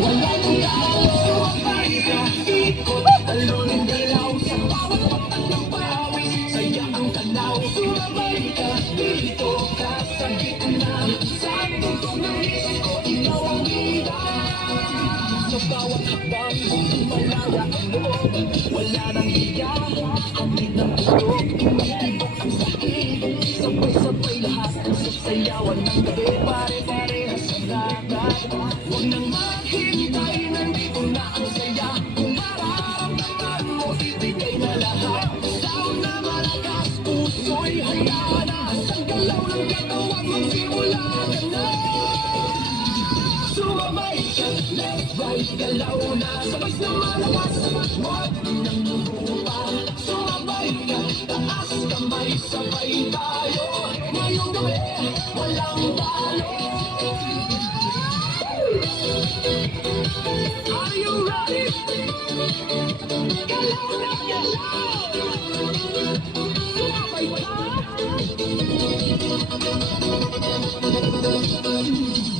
wala nang talo. Sumabay ka, ikot, talon, galaw, sa bawat patak ng pawis, saya ang tanaw. Sumabay ka, dito ka sa gitna, sa tugtog ng disco, ikaw ang bida. Sa bawat hakbang, malaya ang loob, wala nang hiya, hangin ng tulog, tumitibok ang sakit, sabay-sabay lahat, sa sayawan ng gabi, pare-parehas ang dagat. Huwag nang maghintay, nandito na ang saya, kung mararamdaman mo, ibigay na lahat. Sound na malakas, puso'y hayaan na, sa galaw ng katawan, magsimula ka na. Sumabay ka, left, right, galaw na, sabay na malakas, huwag nang lumupa. Sumabay ka, taas kamay, sabay tayo, ngayong gabi, walang talo. Are you ready? Galaw na galaw! Sumabay ka!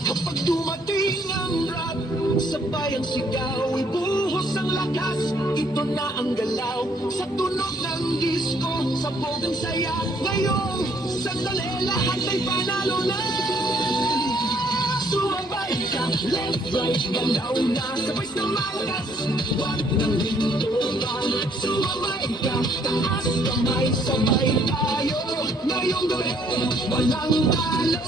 Kapag dumating ang rap, sabay ang sigaw, ibuhos ang lakas, ito na ang galaw. Sa tunog ng disco, sabog ang saya, ngayong sandali lahat ay panalo na. Sumabay ka, left, right, galaw na, sabay na malakas, wag nang hinto pa. Sumabay ka, taas kamay, sabay tayo, ngayong gabi, walang talo.